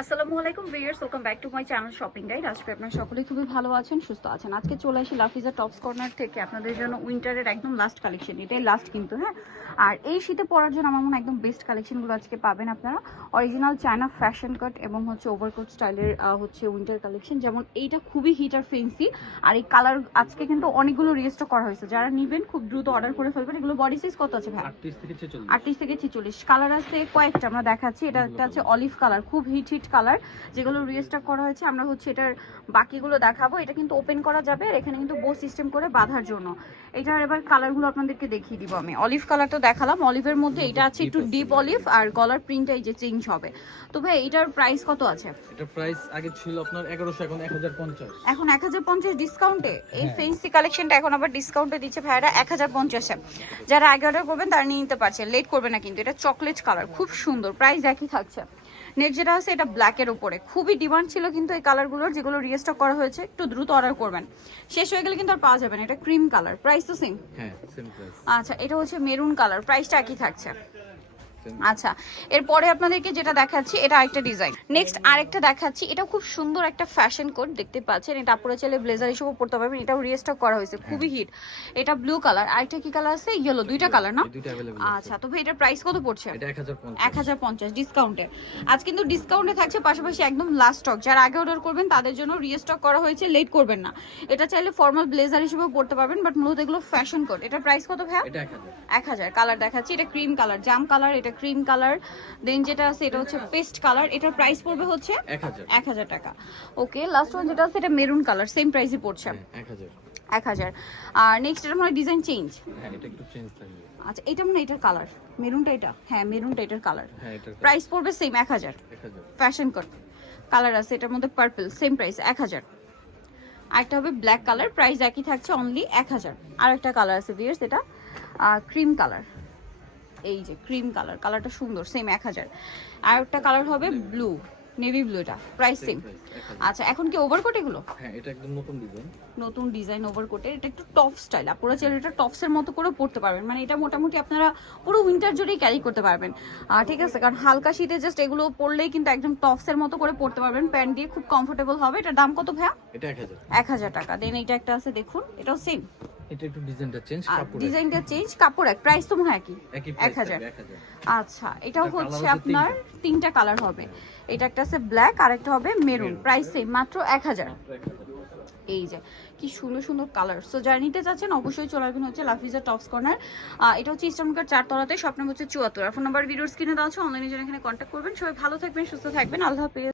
আসসালামু আলাইকুম viewers, welcome back to my channel shopping guide. আজকে আপনারা সকলেই খুবই ভালো আছেন, সুস্থ আছেন। আজকে চলে আসি লাফিজা টপস কর্নার থেকে আপনাদের জন্য উইন্টারের একদম লাস্ট কালেকশন। এটাই লাস্ট কিন্তু, হ্যাঁ। আর এই শীতে পরার জন্য আমার মনে একদম বেস্ট কালেকশনগুলো আজকে পাবেন আপনারা। অরিজিনাল চায়না ফ্যাশন কাট এবং হচ্ছে ওভারকোট স্টাইলের হচ্ছে উইন্টার কালেকশন। যেমন এইটা খুবই হিট আর ফেন্সি, আর এই কালার আজকে কিন্তু অনেকগুলো রিস্টক করা হয়েছে। যারা নেবেন খুব দ্রুত অর্ডার করে ফেলবেন। এগুলো বডি সাইজ কত আছে ভাই? 38 থেকে 46 কালার আছে কয়েকটা, আমরা দেখাচ্ছি। এটা একটা আছে অলিভ কালার, খুব হিট কালার, যেগুলো রিস্টক করা হয়েছে। আমরা হচ্ছে এটার বাকিগুলো দেখাবো। এটা কিন্তু ওপেন করা যাবে, আর এখানে কিন্তু বো সিস্টেম করে বাঁধার জন্য। এটার এবার কালারগুলো আপনাদেরকে দেখিয়ে দিব আমি। অলিভ কালারটা দেখালাম, অলিভের মধ্যে এটা আছে একটু ডিপ অলিভ, আর গলার প্রিন্টটা এই যে চেঞ্জ হবে। তো ভাই এটার প্রাইস কত আছে? এটার প্রাইস আগে ছিল আপনার 1100, এখন 1050। এখন 1050 ডিসকাউন্টে এই ফেন্সি কালেকশনটা এখন আবার ডিসকাউন্টে দিচ্ছে ভাইরা 1050-এ। যারা আগে অর্ডার করবেন তারা নিয়ে নিতে পারছেন, লেট করবে না কিন্তু। এটা চকলেট কালার, খুব সুন্দর, প্রাইস একই থাকছে। নেক্সট যেটা আছে এটা ব্ল্যাকের উপরে, খুবই ডিমান্ড ছিল কিন্তু এই কালারগুলোর, যেগুলো রিস্টক করা হয়েছে। একটু দ্রুত অর্ডার করবেন, শেষ হয়ে গেলে কিন্তু আর পাওয়া যাবে না। এটা ক্রিম কালার, প্রাইস তো সেম। হ্যাঁ, সেম প্রাইস। আচ্ছা, এটা হচ্ছে মেরুন কালার, প্রাইসটা একই থাকছে। আচ্ছা, এরপরে আপনাদেরকে যেটা দেখাচ্ছি এটা আরেকটা ডিজাইন। নেক্সট আরেকটা দেখাচ্ছি, এটা খুব সুন্দর একটা ফ্যাশন কোড, দেখতে পাচ্ছেন। এটা আপনারা চাইলে ব্লেজার হিসেবে পড়তে পারবেন। এটাও রিস্টক করা হয়েছে, খুবই হিট। এটা ব্লু কালার, আরেকটা কি কালার আছে? ইয়েলো, দুইটা কালার না? আচ্ছা, তবে এটার প্রাইস কত পড়ছে? এটা 1050 ডিসকাউন্টে। আজ কিন্তু ডিসকাউন্টে থাকছে, পাশাপাশি একদম লাস্ট স্টক। যারা আগে অর্ডার করবেন তাদের জন্য রিস্টক করা হয়েছে, লেট করবেন না। এটা চাইলে ফর্মাল ব্লেজার হিসেবেও পড়তে পারবেন, বাট মূলত এগুলো ফ্যাশন কোড। এটার প্রাইস কত ভাই? এটা 1000। কালার দেখাচ্ছি, এটা ক্রিম কালার, জাম কালার, এটা ক্রিম কালার। দেন যেটা আছে এটা হচ্ছে পেস্ট কালার। এটার প্রাইস পড়বে হচ্ছে 1000 টাকা। ওকে, লাস্ট ওয়ান যেটা আছে এটা মেরুন কালার, সেম প্রাইসই পড়ছে 1000। আর নেক্সট এর মানে ডিজাইন চেঞ্জ। হ্যাঁ, এটা একটু চেঞ্জ থাকবে। আচ্ছা, এটা মানে এটার কালার মেরুনটা, এটা হ্যাঁ মেরুনটা এটার কালার। হ্যাঁ, এটার প্রাইস পড়বে সেম 1000। ফ্যাশন কোড কালার আছে এটার মধ্যে, পার্পল, সেম প্রাইস 1000। আরেকটা হবে ব্ল্যাক কালার, প্রাইস একই থাকছে, অনলি 1000। আর একটা কালার আছে ভিউয়ার্স, এটা ক্রিম কালার, এই যে ক্রিম কালার, কালারটা সুন্দর, সেম 1000। আর একটা কালার হবে ব্লু, নেভি ব্লু, এটা প্রাইস সেম। আচ্ছা, এখন কি ওভারকোট এগুলো? হ্যাঁ, এটা একদম নতুন ডিজাইন। নতুন ডিজাইন ওভারকোটের, এটা একটু টপ স্টাইল। আপনারা চাইলে এটা টপসের মতো করে পরতে পারবেন, মানে এটা মোটামুটি আপনারা পুরো উইন্টার জুড়েই ক্যারি করতে পারবেন। ঠিক আছে, কারণ হালকা শীতে জাস্ট এগুলো পরলেই কিন্তু একদম টপসের মতো করে পরতে পারবেন, প্যান্ট দিয়ে খুব কমফোর্টেবল হবে। এটার দাম কত ভাইয়া? এটা 1000। 1000 টাকা। দেন এটা একটা আছে দেখুন, এটাও সেম। এটা একটু ডিজাইনটা চেঞ্জ, কাপড় ডিজাইনটা চেঞ্জ, কাপড় এক, প্রাইস তো মনে হয় একই, একই প্রাইস 1000। 1000। আচ্ছা, এটাও হচ্ছে আপনার তিনটা কালার হবে। এটা একটা আছে ব্ল্যাক, আর একটা হবে মেরুন, প্রাইস সেম, মাত্র 1000। এই যে কি সুন্দর সুন্দর কালার। সো যারা নিতে চাচ্ছেন অবশ্যই চলে আসবেন হচ্ছে লাফিজা টপস কর্নার। এটা হচ্ছে ইস্টার্নকার 4 তলাতে, শপ নাম্বার হচ্ছে 74। ফোন নাম্বার ভিডিওর স্ক্রিনে দেওয়া আছে, অনলাইনে জন্য এখানে কন্ট্যাক্ট করবেন। সবাই ভালো থাকবেন, সুস্থ থাকবেন, আল্লাহ হাফেজ।